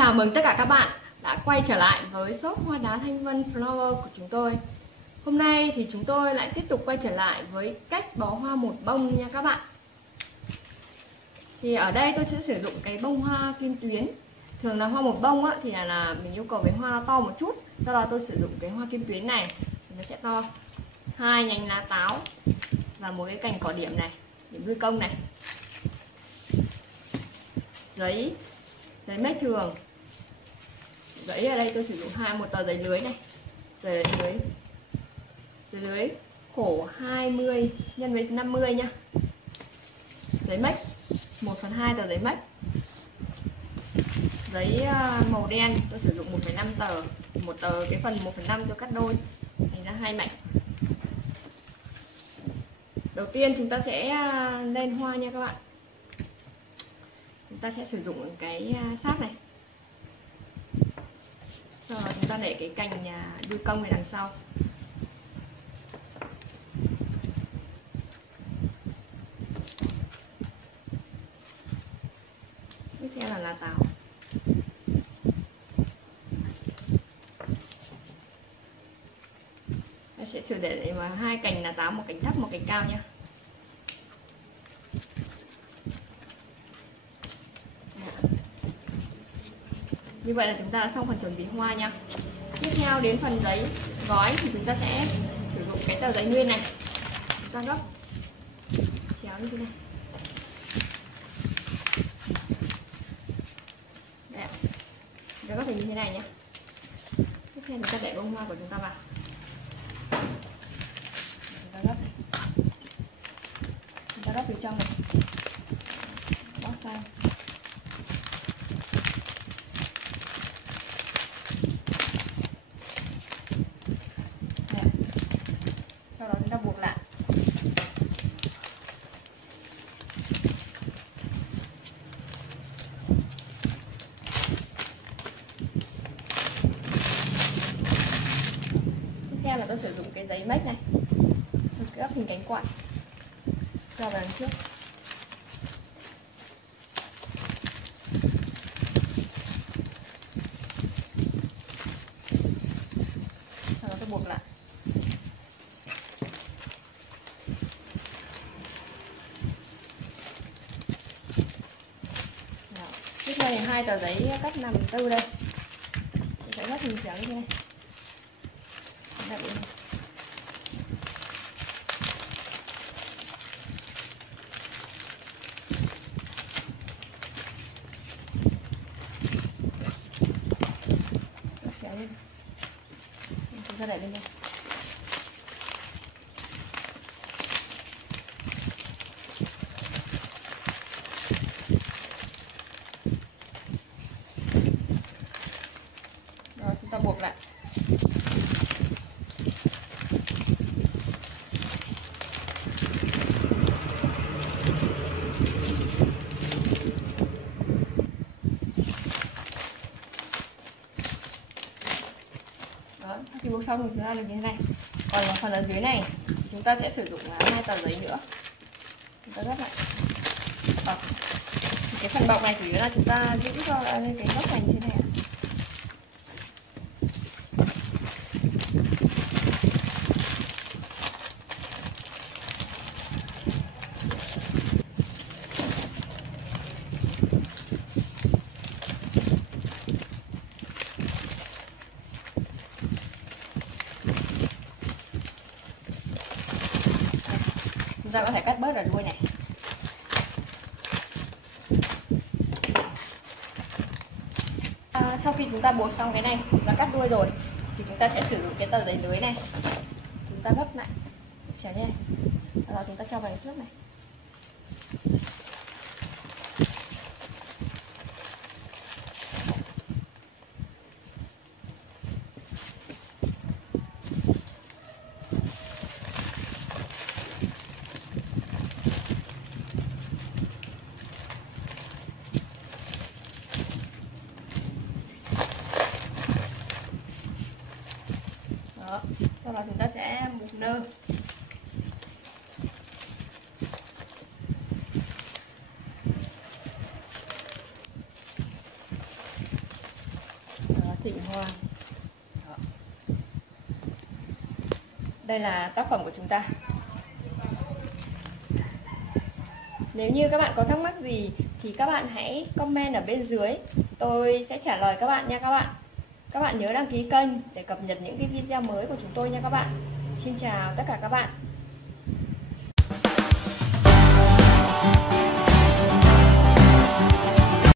chào mừng tất cả các bạn đã quay trở lại với shop hoa đá Thanh Vân Flower của chúng tôi. Hôm nay thì chúng tôi lại tiếp tục quay trở lại với cách bó hoa một bông nha các bạn. Thì ở đây tôi sẽ sử dụng cái bông hoa kim tuyến. Thường là hoa một bông á, thì là mình yêu cầu cái hoa nó to một chút. Do đó tôi sử dụng cái hoa kim tuyến này thì nó sẽ to. 2 nhánh lá táo và một cái cành cỏ điểm này, điểm đuôi công này. Giấy mếch thường. Giấy ở đây tôi sử dụng một tờ giấy lưới này. Giấy lưới khổ 20 x 50 nhá. Giấy mếch 1/2 tờ giấy mếch. Giấy màu đen tôi sử dụng 1,5 tờ, một tờ cái phần 1/5 tôi cắt đôi thành ra 2 mảnh. Đầu tiên chúng ta sẽ lên hoa nha các bạn. Chúng ta sẽ sử dụng cái sáp này. Sau đó chúng ta để cái cành đuôi công này đằng sau. Tiếp theo là lá táo. Tôi sẽ thử để mà 2 cành lá táo, một cành thấp một cành cao nha. Như vậy là chúng ta đã xong phần chuẩn bị hoa nha. Tiếp theo đến phần giấy gói thì chúng ta sẽ sử dụng cái tờ giấy nguyên này. Chúng ta gấp chéo như thế này. Đấy, chúng ta gấp thành như thế này nhé. Tiếp theo chúng ta để bông hoa của chúng ta vào. Chúng ta gấp từ trong này, bóc ra. Sau đó chúng ta buộc lại. Tiếp theo là tôi sử dụng cái giấy mếch này, tôi gấp hình cánh quạt cho vào đằng trước. Sau đó tôi buộc lại. Tiếp theo thì 2 tờ giấy cắt 5/4 đây. Tôi sẽ gấp hình chéo như thế này. Chúng ta để lên đây. Rồi chúng ta buộc lại. Đó, khi buộc xong thì chúng ta được như thế này. Còn ở phần ở dưới này chúng ta sẽ sử dụng 2 tờ giấy nữa. Chúng ta gấp lại. Cái phần bọc này chủ yếu là chúng ta giữ cho lên cái góc này như thế này. Chúng ta có thể cắt bớt ở đuôi này. Sau khi chúng ta buộc xong cái này và cắt đuôi rồi thì chúng ta sẽ sử dụng cái tờ giấy lưới này. Chúng ta gấp lại chéo như này. Sau đó chúng ta cho vào trước này. Đó. Sau đó chúng ta sẽ buộc nơ. Đây là tác phẩm của chúng ta. Nếu như các bạn có thắc mắc gì thì các bạn hãy comment ở bên dưới, tôi sẽ trả lời các bạn nha các bạn. Các bạn nhớ đăng ký kênh để cập nhật những cái video mới của chúng tôi nha các bạn. Xin chào tất cả các bạn.